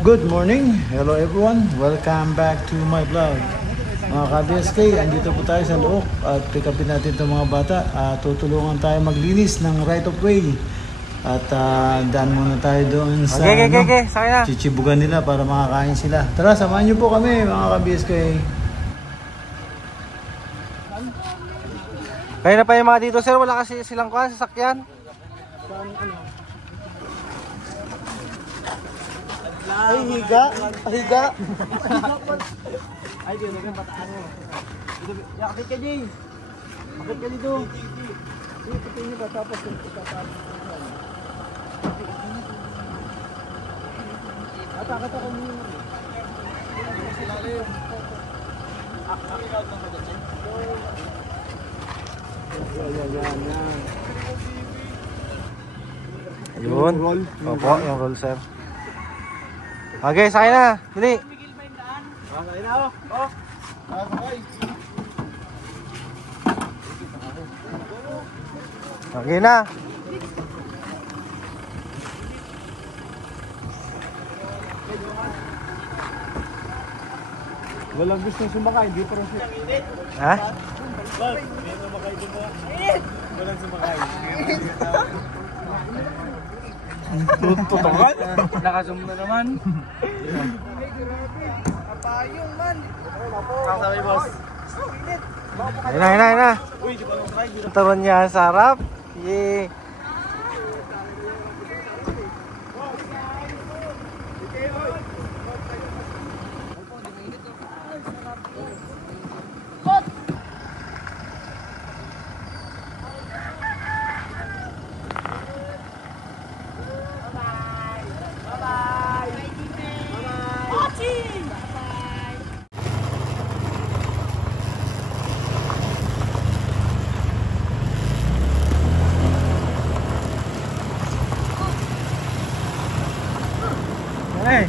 Good morning! Hello everyone! Welcome back to my vlog. Mga ka-BSK, andito po tayo sa Look at pick upin natin itong mga bata. Tutulungan tayo maglinis ng right of way. At daan muna tayo doon sa chichibugan nila para makakain sila. Tara, samahan nyo po kami mga ka-BSK. Kaya na pa yung mga dito sir, wala kasi silang kuha sasakyan. Ay, higa! Higa! Ay, yun, naging pataan mo. Yakit ka, Jay! Yakit ka dito! Ipatay nyo ba? Tapos yung itatapos mo. Atakot ako mo yun. Yan. Yun. Opo, yung roll sir. Okay, sakay na. Dili. Sakay na oh. Okay na. Walang gusto sumakay, hindi pa rin siya. Ha? May sumakay din ba? Walang sumakay. Tutukan? Naka-zoom na naman. Kapayong man. Kasabay boss. Ayun na. Taron niya sa harap. Yee. Hey.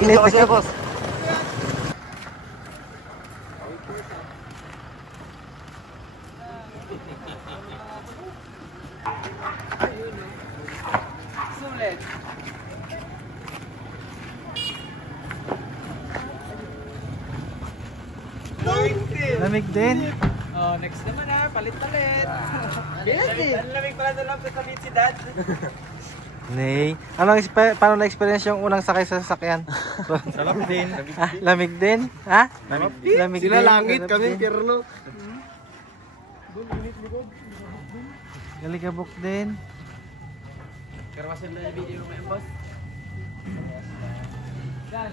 Init kasi boss. Sulit. Lamig din. Oh, next naman ha, palit-palit. Ang lamig pala na lang sa si Dad. Nay, paano na-experience yung unang sakay sa sasakyan? Sarap din. Lamig din? Ha? Lamig Sila din. langit, kami pierno. Galigabok din. Karwasan na yung video mo yan, boss. Dad.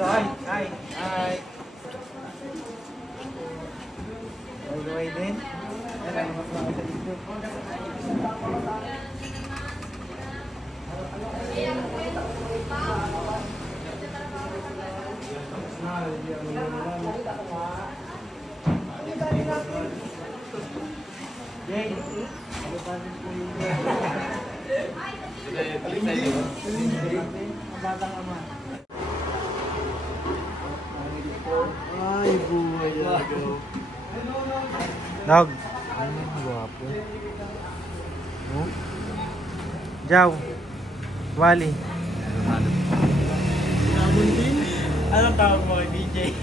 Hi. All the way din. Ay, buhay na. Dog. Ay, guwapo. Oh. Jaw. Wally. Anong tawag mo kay BJ?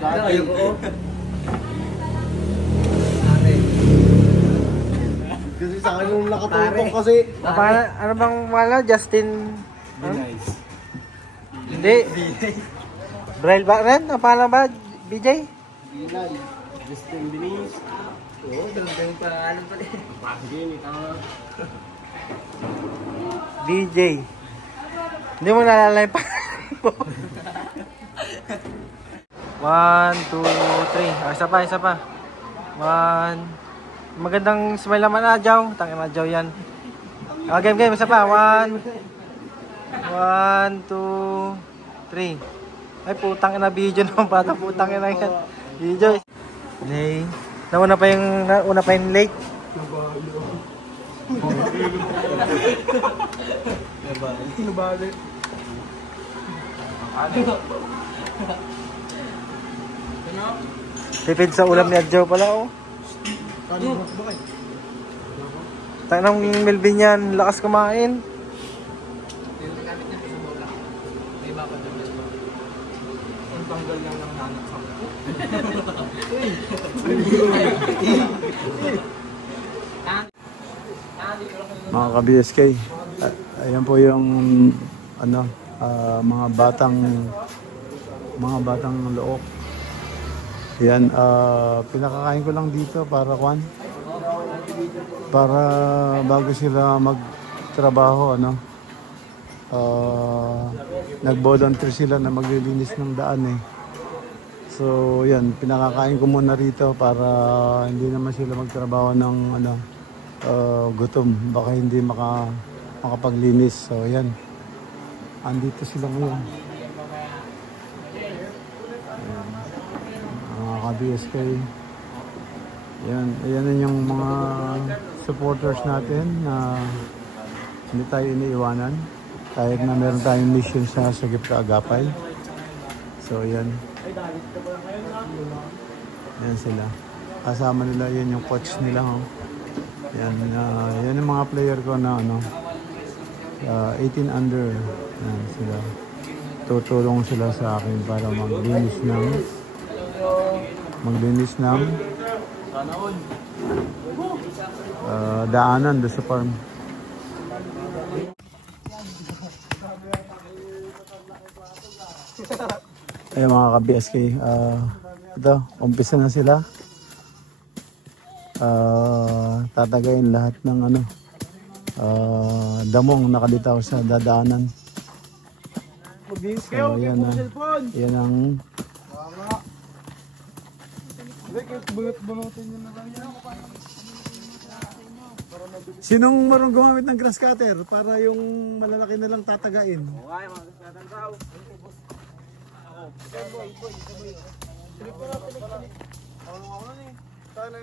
Dati ko. Kasi sa akin yung nakatungtong kasi. Ano bang wala? Justin? Nice. Hindi. Braille ba rin? Ang pangalan ba? BJ? Bilal. Justin Binis. Oo, ganda yung pangalan pala. Sige, may tama. BJ. Hindi mo naalala yung pangalan mo. 1, 2, 3. Isa pa, isa pa. 1. Magandang smile naman na, Jaw. Tangin na, Jaw yan. Game. Isa pa. 1, 2, 3. Ay, putang ina video naman. Bata, putang ina yan. Video. Lay. Nauna pa yung lake. Nabali. Tipid sa ulam ni Adjo pala, oh. Tanang Melvin yan. Lakas kumain. Ang tanggal niya ng nanak sa Mga ka-BSK, ayan po yung ano, mga batang look. Yan, pinakakain ko lang dito para bago sila magtrabaho, ano. Nag-volunteer sila na maglilinis ng daan eh. So yan, pinakakain ko muna rito para hindi naman sila magtrabaho ng ano, gutom, baka hindi makapaglinis. So yan, andito sila ngayon. Mga ka-BSK, yan yung mga supporters natin na hindi tayo iniiwanan kahit na meron tayong mission sa Gipka Agapay. So yan sila, kasama nila, yan yung coach nila, oh. Yan yung mga player ko na ano, 18 under. Yan sila, tutulong sila sa akin para maglinis ng daanan doon sa farm. Ay mga ka-BSK, ito, umpisa na sila. Tatagayin lahat ng ano, damong nakalitaw sa dadaanan. So yan ang sinong marunong gumamit ng grass cutter para yung malalaki na lang tatagain? Okay, mga kasatan tao.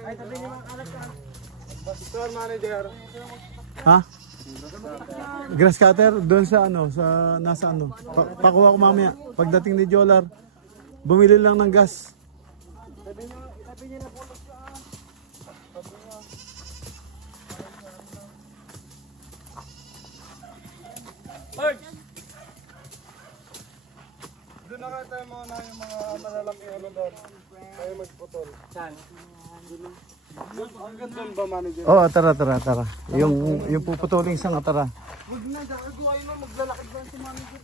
Ay, tabi niyo mga kalat ka. Store manager. Ha? Grass cutter doon sa ano, sa nasa ano. Pakuha ko mamaya. Pagdating ni Jolar, bumili lang ng gas. Tabi niyo na po. Doon na kaya tayo mga yung mga malalaki ano doon. Tayo magputol. Saan? Hanggang doon ba, manager? Oo, tara. Yung puputuling isang tara. Huwag na, gagawa yun, maglalakad ba si manager?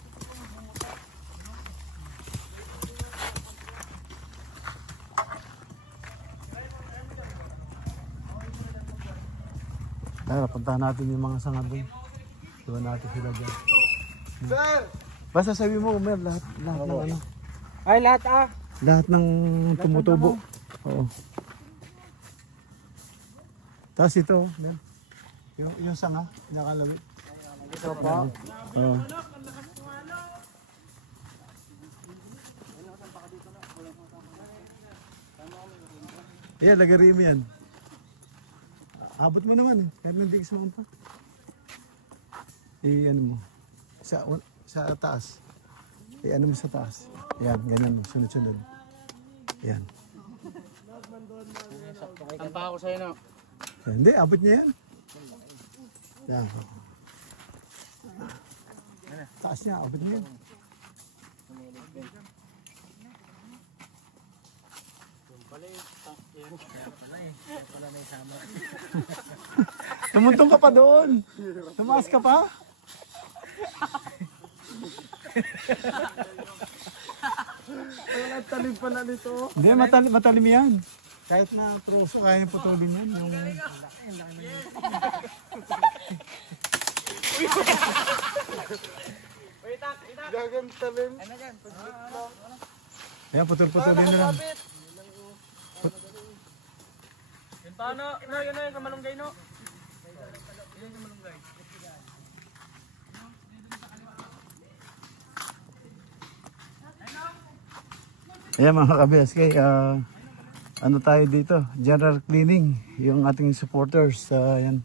Tara, puntahan natin yung mga sanga doon. Iwan natin sila dyan. Sir! Basta sabi mo, Mer, lahat ng ano. Ay, lahat Lahat ng tumutubo. Oo. Tapos ito, Mer. Yung sanga, nakalawit. Ito po. Oo. Lagari mo yan. Abot mo naman eh. Kahit hindi ka sumampa. I-ano mo. Sa taas. I-ano mo sa taas. Yan, ganyan mo. Sunod-sunod. Yan. Ang pa ako sa'yo, no? Hindi, abot niya yan. Yan. Taas niya, abot niya yan. Tumuntong ka pa doon. Tumaas ka pa. Wala talim pala nito. Hindi, matalim yan. Kahit na truso, kaya yung putulin yan. Yung... Gagang talim. Ayan, putol-putulin na lang. Yung paano? Yun na yung kamalunggay, no? Yun yung malunggay. Ayan mga ka-BSK, ano tayo dito? General cleaning. Yung ating supporters, ayan,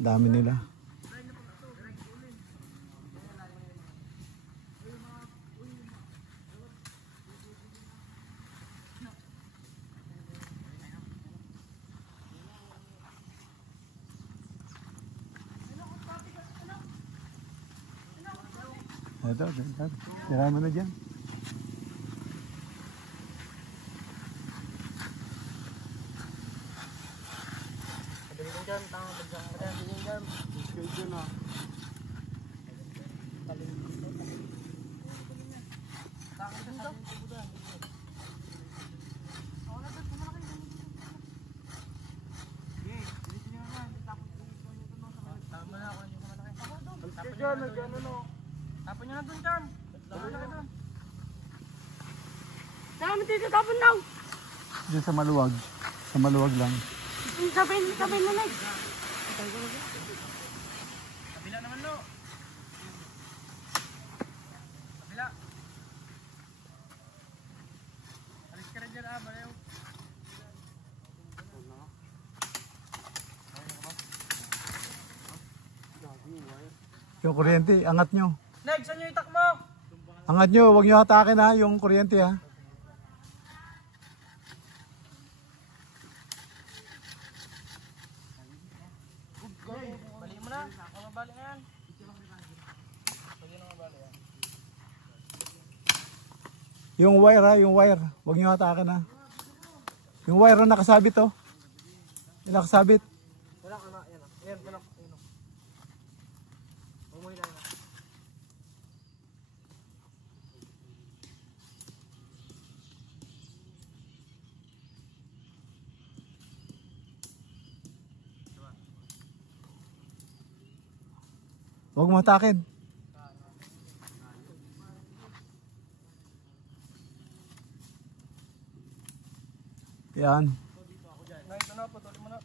dami nila. Ito, tira mo na dyan. Tapon nyo na dun, Charm. Tapon nyo na dun. Saan mo dito tapon daw? Diyan sa maluwag. Sa maluwag lang. Sabay mo na. Kabila naman, no? Kabila. Alis ka rin dyan, balayaw. Yung kuryente, angat nyo. Next, saan nyo itak mo? Angat nyo, huwag nyo hatakin ha, yung kuryente ha. Bali mo na. Mabali na yan. Bali na mabali yan. Yung wire ha, yung wire. Huwag nyo hatakin ha. Yung wire na nakasabit oh. Yung nakasabit. Wala ka na. Yan. Yan, wala. Yan. Umuwi na yan. Huwag mo hatakin. Yan. Ito na, patuloy mo na.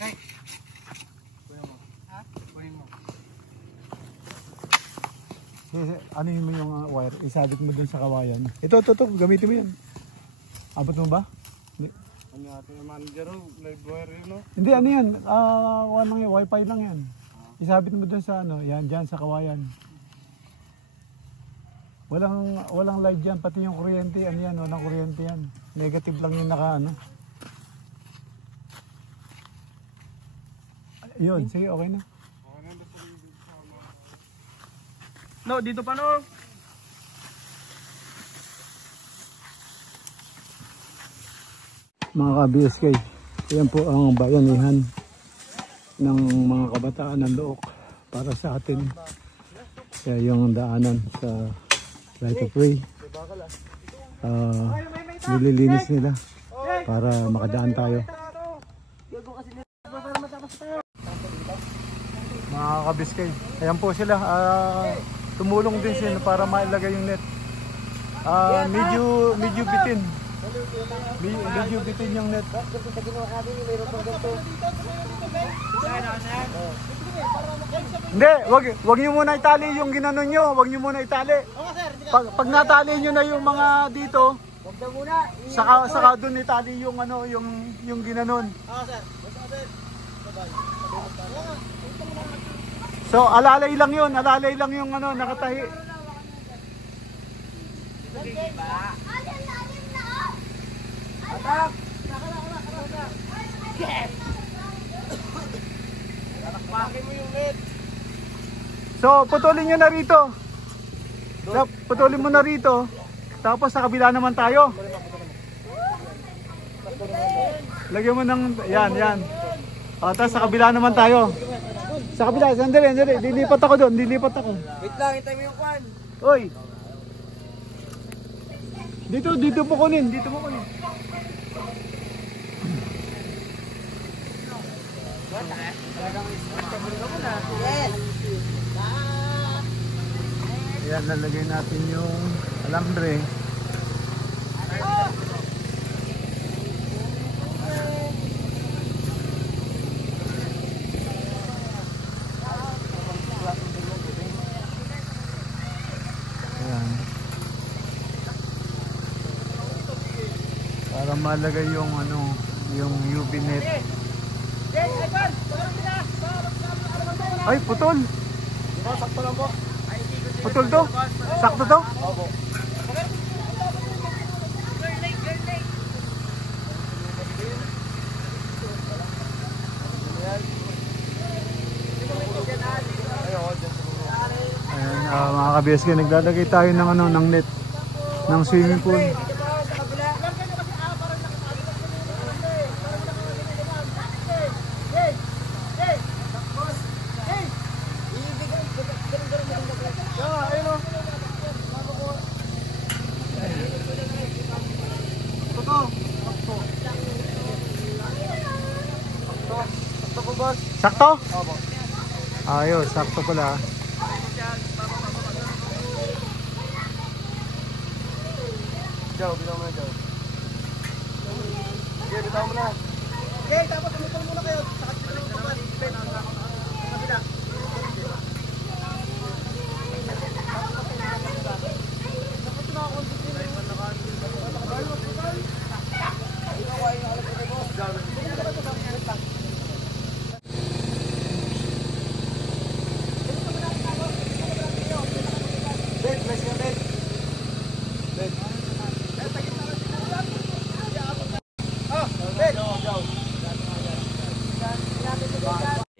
Ngay. Kunin mo. Ha? Kunin mo. Ano mo yung wire? Isabit mo dun sa kawayan. Ito, gamitin mo yan. Abot mo ba? Ano ating manager, live wire yun, no? Hindi, ano yan? Walang yan, wifi lang yan. Isabit mo dun sa ano, yan, dyan sa kawayan. Walang light dyan, pati yung kuryente, ano yan, walang kuryente yan. Negative lang yung naka, ano. Yun, sige, okay na. No, dito pa no. Mga ka-BSK, yan po ang bayanihan ng mga kabataan ng Look para sa atin. Kaya yung daanan sa Right of Way, nililinis nila para makadaan tayo. Mga ka-BSK, ayan po sila, tumulong din sila para mailagay yung net. Medyo bitin. Medyo bitin yung net. Hindi, wag niyo muna itali yung ginanon nyo. Wag niyo muna itali. Pag natali nyo na yung mga dito, Huwag na muna. saka doon itali yung ano, yung ginanon. Sir. Basta, sir. Bye-bye. So alalay lang yun, alalay lang yung ano, nakatahi. Atak! Bakit mo yung net? So putulin nyo na rito. So, putulin mo na rito. Tapos sa kabila naman tayo. Lagyan mo ng, yan. Tapos sa kabila naman tayo. Sa kabila, sandali. Dilipat ako doon, dilipat ako. Wait lang, hintay mo yung kwan. Oy. Dito po kunin. Yes! Ayan, lalagay natin yung alambre. Ayan. Para malagay yung ano, yung UV net. Ay, putol. Sakto lang po. Putol to? Sakto to? Opo. Ayan, mga ka-BSK, naglalagay tayo ng ano, ng net ng swimming pool. Sakto? Opo. Ayos, sakto pala. Joe, bitaw mo na, Joe. Sige, bitaw mo na. Okay, tapos umutol muna kayo. Sakit na lang naman. Kabila.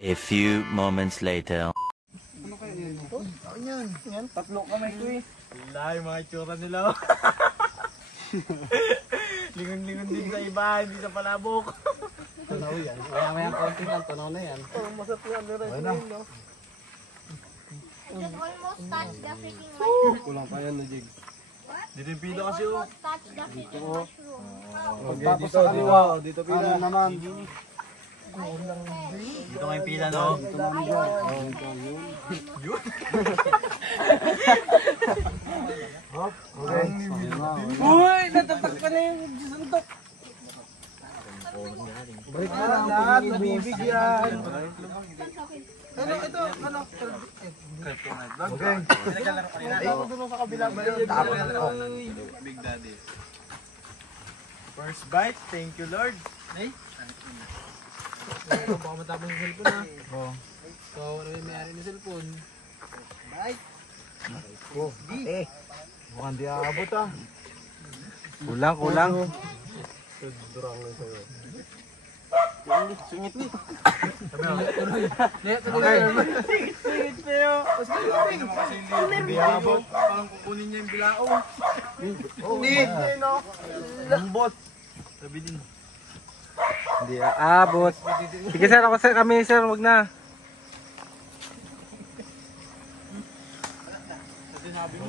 A few moments later. Yan, tatlo kamay ko eh. Wala, yung mga itsura nila. Lingon-lingon din sa iba, hindi sa palabok. Tunaw yan. Maya konti lang, tunaw na yan. Masarap yan, no? You almost touch the freaking mushroom. Kulang pa yan na jig. Dito yung pilo kasi oh. Almost touch the freaking mushroom. Pagtapos sa kaliwa, dito pila naman. Dito nga yung pila, no? Uy! Natatak ka na yung sundok. Break na lang, lahat nabibigyan. Okay. Ako doon sa kabila ba yun? Big Daddy. First bite, thank you Lord. Ay? Baka matapos yung cellphone ha. Oh. So, wala yung may-ari ng cellphone. Oh. Mukhang di aabot ah. Kulang. Singit ni. Okay. Singit sa'yo. Hindi aabot. Parang kukunin niya yung bilaong. Hindi, no? Lambot. Sabi din. Hindi aabot. Sige sir, ako sir, kami sir, wag na.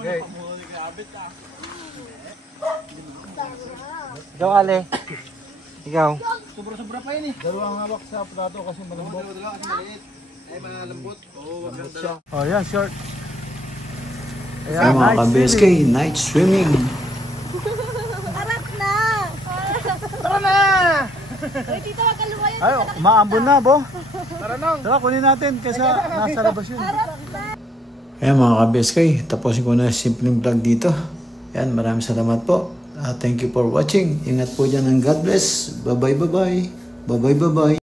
Okay. Ikaw Ale. Ikaw. Sobra-sobra pa yun eh. Dalawang hawak sa plato kasi malambot. Dalawa kasi maliit. Ay, malambot. Oo, wag kang dalawa. Oh, yan, short. Ay, mga ka-BSK, night swimming. Harap na! Tara na! Uy, dito wag ka lumayan. Ay, maambon na, bo. Tara nang! Tara, kunin natin kasi nasa labas yun. Harap na! Ayan mga ka-BSK, tapusin ko na yung simpleng vlog dito. Ayan, maraming salamat po. Thank you for watching. Ingat po dyan and God bless. Bye-bye, bye-bye. Bye-bye, bye-bye.